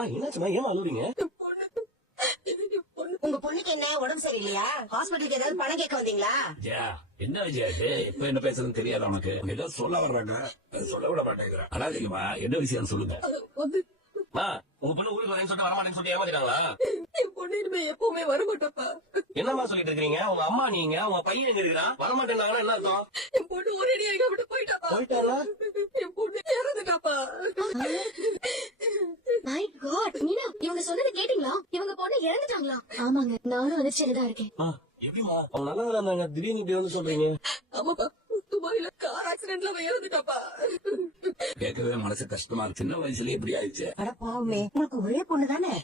என்னாச்சுமா ஏன் அழுறீங்க? உங்க பொண்ணுக்கு என்ன உடம்பு சரியில்லையா? ஹாஸ்பிட்டலுக்கு ஏதாவது பணம் கேட்க வந்தீங்களா? என்ன விஜயா இது? இப்ப என்ன பேசுறதுன்னு தெரியாது உனக்கு. ஏதோ சொல்ல வர்றாங்க, சொல்ல விட மாட்டேங்கிறேன். அழாதீங்கம்மா, என்ன விஷயம் சொல்லுங்க. உங்க பொண்ணு ஊருக்கு வரேன்னு சொல்லிட்டு வரமாட்டேன்னு சொல்லிட்டு ஏமாத்திட்டாங்களா? என் பொண்ணு இனிமே எப்பவுமே வரமாட்டப்பா. என்னம்மா சொல்லிட்டு இருக்கீங்க? உங்க அம்மா நீங்க, உங்க பையன் எங்க இருக்கிறான்? வரமாட்டேன்னாங்கன்னா என்ன அர்த்தம்? என் பொண்ணு ஒரேடி எங்க விட்டு போயிட்டாப்பா. போயிட்டாரா? என் பொண்ணு இறந்துட்டாப்பா. மை காட் மீனா, இவங்க சொன்னது கேட்டீங்களா? இவங்க பொண்ணு இறந்துட்டாங்களா? ஆமாங்க, நானும் அதிர்ச்சியில தான் இருக்கேன். எப்படிமா அவங்க நல்லா இருந்தாங்க, திடீர்னு இப்படி வந்து சொல்றீங்க? ஆமாப்பா, துபாயில கார் ஆக்சிடென்ட்ல அவன் இறந்துட்டாப்பா. கேட்கவே மனசு கஷ்டமா இருக்கு. சின்ன வயசுல எப்படி ஆயிடுச்சு? அட பாவமே, உங்களுக்கு ஒரே பொண்ணு தானே?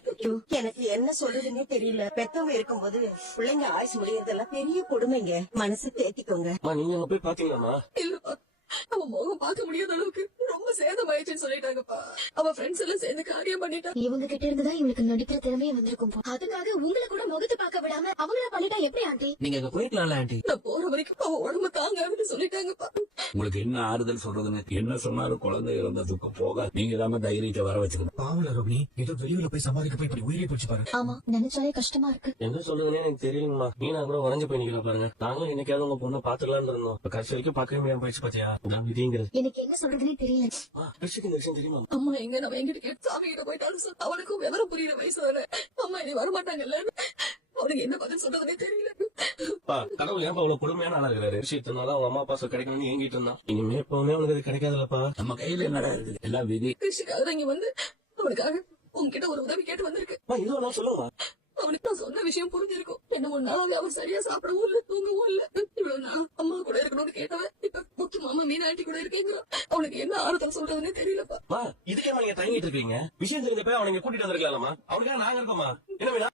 எனக்கு என்ன சொல்றதுன்னே தெரியல. பெத்தவங்க இருக்கும்போது பிள்ளைங்க ஆயுசு முடியறதெல்லாம் பெரிய கொடுமைங்க. மனசு தேத்திக்கோங்க. நீங்க அங்க போய் பாத்தீங்களாமா? இல்லப்பா, அவன் முகம் பார்க்க முடியாத அளவுக்கு ரொம்ப சேதமாயிடுச்சுன்னு சொல்லிட்டாங்கப்பா. அவன் ஃப்ரெண்ட்ஸ் எல்லாம் சேர்ந்து காரியம் பண்ணிட்டான். இவங்க கிட்ட இருந்துதான் இவங்களுக்கு நடிக்கிற திறமையே வந்திருக்கும். அதுக்காக உங்களை கூட முகத்தை பார்க்க விடாம அவங்கள பண்ணிட்டா எப்படி ஆண்டி? நீங்க அங்க போயிருக்கலாம்ல ஆண்டி. நான் போற வரைக்கும் அவன் உடம்பு தாங்காதுன்னு சொல்லிட்டாங்கப்பா. உங்களுக்கு என்ன ஆறுதல் சொல்றதுன்னு என்ன சொன்னாலும் குழந்தை இறந்ததுக்கு போக நீங்க தான் தைரியத்தை வர வச்சுக்கணும். பாவல ரோகிணி, ஏதோ வெளியூர்ல போய் சம்பாதிக்க போய் இப்படி உயிரை போச்சு பாரு. ஆமா, நினைச்சாலே கஷ்டமா இருக்கு. என்ன சொல்றதுன்னு எனக்கு தெரியலமா. மீனா கூட உறைஞ்சு போய் நிக்கிறா பாருங்க. நாங்களும் என்னைக்காவது உங்க பொண்ணை பாத்துக்கலாம்னு இருந்தோம். கடைசி வரைக்கும் பார்க்கவே முடியாம போயிடுச்சு பாத்தியா? இதான் விதிங்கிறது. எனக்கு என்ன சொல்றதுன்னே தெரியல. கிருஷ்ணக்கு இந்த விஷயம் தெரியுமா? அம்மா எங்க நம்ம எங்கிட்ட கேட்டு சாமி கிட்ட போயிட்டாலும் சார், அவனுக்கும் விவரம் புரியுற வயசு வர. அம்மா இனி வரமாட்டாங்கல்ல. அவனுக்கு என்ன பதில் சொல்றதுன்னே தெரியல. கடவுள் ஏன் அவ்வளவு கொடுமையான ஆளா இருக்கிறாரு? விஷயத்தினால அவங்க அம்மா அப்பா கிடைக்கணும்னு ஏங்கிட்டு இருந்தான். இனிமே எப்பவுமே அவனுக்கு அது கிடைக்காதுலப்பா. நம்ம கையில என்னடா இருக்குது? எல்லாம் விதி. கிருஷிக்காக இங்க வந்து அவனுக்காக உங்ககிட்ட ஒரு உதவி கேட்டு வந்திருக்கு. இது வேணா சொல்லுங்க. அவனுக்கு நான் சொன்ன விஷயம் புரிஞ்சிருக்கும். என்ன ஒன்னாவது அவன் சரியா சாப்பிடவும் இல்ல, தூங்கவும் இல்ல. இவ்வளவு நான் அம்மா கூட இருக்கணும்னு கேட்டவன் இப்ப முக்கியமா அம்மா மீனாட்டி கூட இருக்கீங்க. அவனுக்கு என்ன ஆறுதல் சொல்றதுன்னே தெரியலப்பா. இதுக்கே நீங்க தங்கிட்டு இருக்கீங்க. விஷயம் தெரிஞ்சப்ப அவனை கூட்டிட்டு வந்திருக்கலாமா? அவனுக்காக நாங்க இருக்கோமா? என்ன